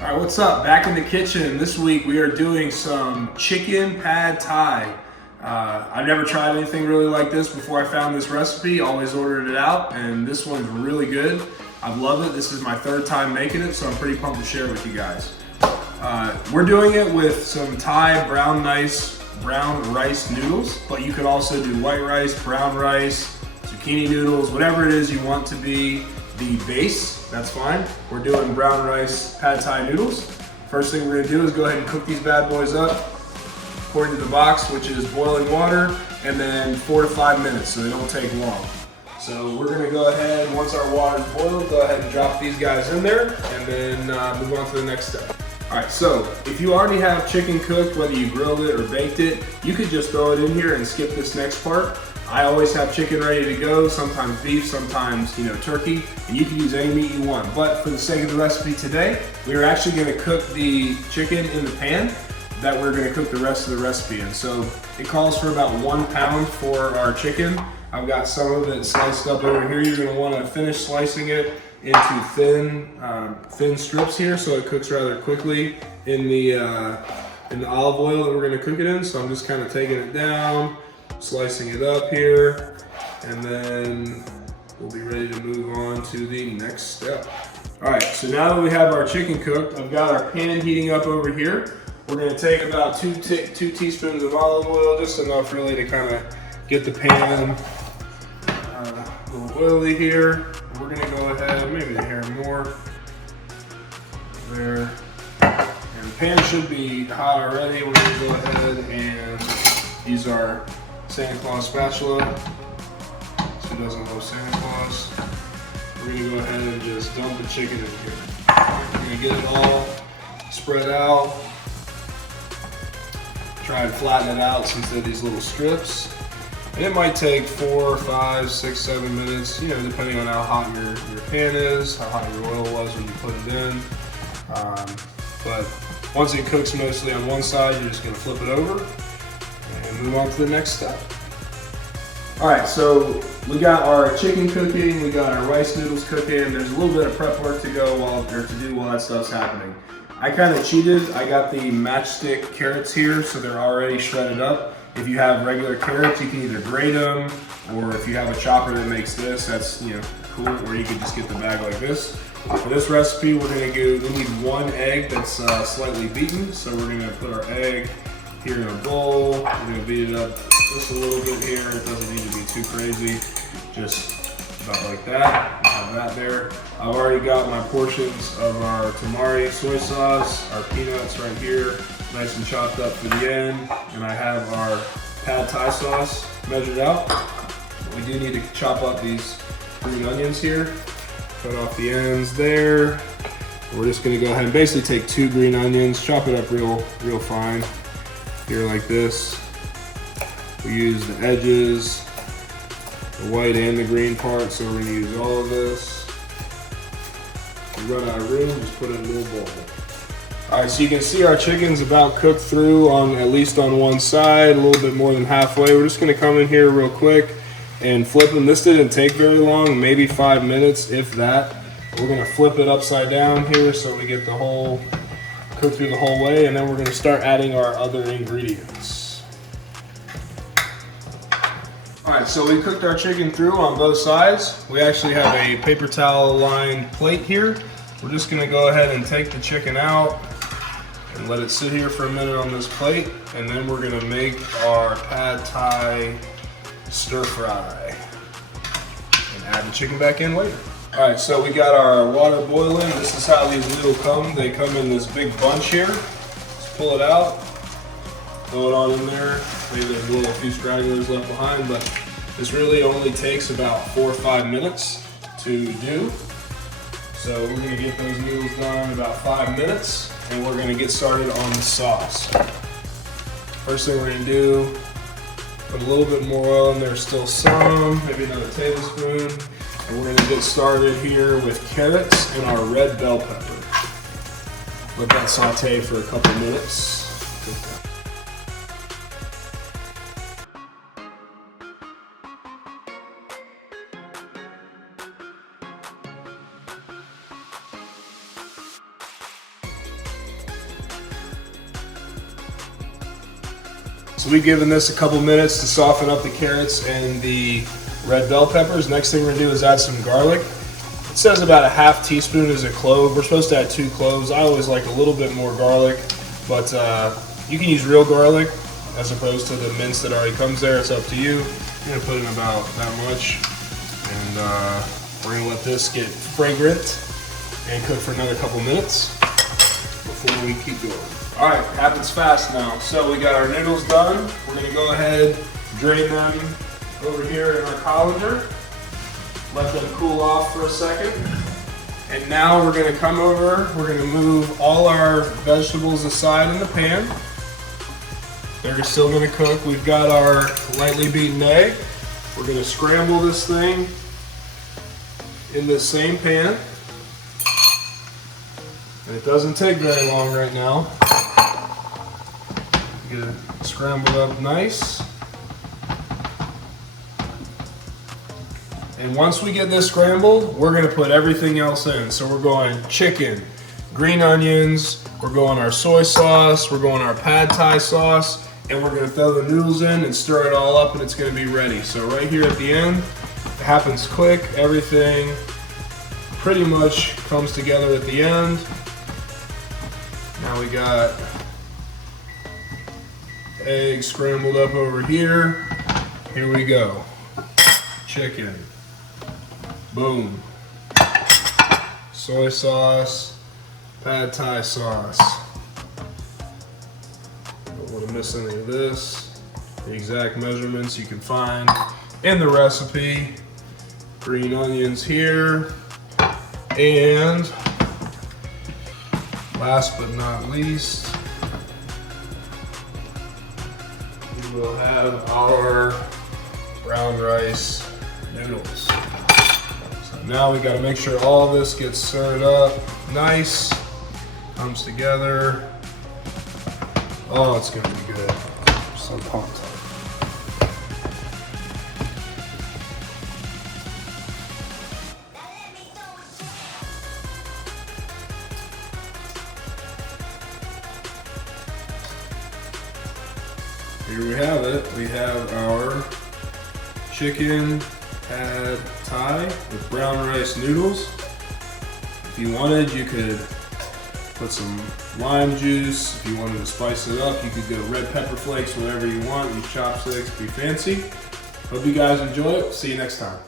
All right, what's up? Back in the kitchen. This week we are doing some chicken pad thai. I've never tried anything really like this before I found this recipe. Always ordered it out, and this one's really good. I love it. This is my third time making it, so I'm pretty pumped to share it with you guys. We're doing it with some Thai brown rice noodles, but you could also do white rice, brown rice, zucchini noodles, whatever it is you want to be the base, that's fine. We're doing brown rice pad thai noodles. First thing we're gonna do is go ahead and cook these bad boys up according to the box, which is boiling water, and then 4 to 5 minutes, so they don't take long. So we're gonna go ahead, once our water's boiled, go ahead and drop these guys in there, and then move on to the next step. All right, so if you already have chicken cooked, whether you grilled it or baked it, you could just throw it in here and skip this next part. I always have chicken ready to go, sometimes beef, sometimes turkey, and you can use any meat you want. But for the sake of the recipe today, we are actually gonna cook the chicken in the pan that we're gonna cook the rest of the recipe in. So it calls for about 1 pound for our chicken. I've got some of it sliced up over here. You're gonna wanna finish slicing it into thin strips here so it cooks rather quickly in the olive oil that we're gonna cook it in. So I'm just kind of taking it down, slicing it up here, and then we'll be ready to move on to the next step. All right, so now that we have our chicken cooked, I've got our pan heating up over here. We're gonna take about two teaspoons of olive oil, just enough really to kind of get the pan a little oily here. We're gonna go ahead, maybe a hair more, there. And the pan should be hot already. We're gonna go ahead and use our Santa Claus spatula. So it doesn't love Santa Claus. We're gonna go ahead and just dump the chicken in here. We're gonna get it all spread out. Try and flatten it out since they're these little strips. And it might take 4, 5, 6, 7 minutes, depending on how hot your pan is, how hot your oil was when you put it in. But once it cooks mostly on one side, you're just gonna flip it over and move on to the next step. All right, so we got our chicken cooking, we got our rice noodles cooking. There's a little bit of prep work to do while that stuff's happening. I kind of cheated. I got the matchstick carrots here, so they're already shredded up. If you have regular carrots, you can either grate them, or if you have a chopper that makes this, that's cool. Or you can just get the bag like this. For this recipe, we need 1 egg that's slightly beaten. So we're gonna put our egg here in a bowl. We're gonna beat it up just a little bit here. It doesn't need to be too crazy. Just about like that. Have that there. I've already got my portions of our Tamari soy sauce, our peanuts right here, nice and chopped up for the end. And I have our pad thai sauce measured out. We do need to chop up these green onions here. Cut off the ends there. We're just gonna go ahead and basically take 2 green onions, chop it up real fine here like this. We use the edges, the white and the green part, so we're gonna use all of this. If we run out of room, just put it in a little bowl. All right, so you can see our chicken's about cooked through at least on one side, a little bit more than halfway. We're just gonna come in here real quick and flip them. This didn't take very long, maybe 5 minutes, if that. We're gonna flip it upside down here so we get cooked through the whole way, and then we're gonna start adding our other ingredients. All right, so we cooked our chicken through on both sides. We actually have a paper towel lined plate here. We're just gonna go ahead and take the chicken out and let it sit here for a minute on this plate, and then we're gonna make our pad thai stir fry and add the chicken back in later. All right, so we got our water boiling. This is how these noodles come. They come in this big bunch here. Just pull it out, throw it on in there. Maybe there's a few stragglers left behind, but this really only takes about 4 or 5 minutes to do. So we're gonna get those noodles done in about 5 minutes, and we're gonna get started on the sauce. First thing we're gonna do, put a little bit more oil in there, still some, maybe another tablespoon. And we're gonna get started here with carrots and our red bell pepper. Let that saute for a couple minutes. So we've given this a couple minutes to soften up the carrots and the red bell peppers. Next thing we're gonna do is add some garlic. It says about a half teaspoon is a clove. We're supposed to add 2 cloves. I always like a little bit more garlic, but you can use real garlic as opposed to the mince that already comes there. It's up to you. I'm gonna put in about that much, and we're gonna let this get fragrant and cook for another couple minutes before we keep going. All right, happens fast now. So we got our noodles done. We're gonna go ahead, drain them over here in our colander, let them cool off for a second. And now we're gonna come over, we're gonna move all our vegetables aside in the pan. They're still gonna cook. We've got our lightly beaten egg. We're gonna scramble this thing in this same pan. And it doesn't take very long right now. Get it scrambled up nice. And once we get this scrambled, we're gonna put everything else in. So we're going chicken, green onions, we're going our soy sauce, we're going our pad thai sauce, and we're gonna throw the noodles in and stir it all up, and it's gonna be ready. So right here at the end, it happens quick. Everything pretty much comes together at the end. Now we got eggs scrambled up over here. Here we go. Chicken. Boom. Soy sauce. Pad thai sauce. Don't want to miss any of this. The exact measurements you can find in the recipe. Green onions here. And last but not least, we will have our brown rice noodles. So now we got to make sure all this gets stirred up nice, comes together. Oh, it's gonna be good. I'm so pumped. Here we have it. We have our chicken pad thai with brown rice noodles. If you wanted, you could put some lime juice. If you wanted to spice it up, you could go red pepper flakes, whatever you want. Use chopsticks, be fancy. Hope you guys enjoy it. See you next time.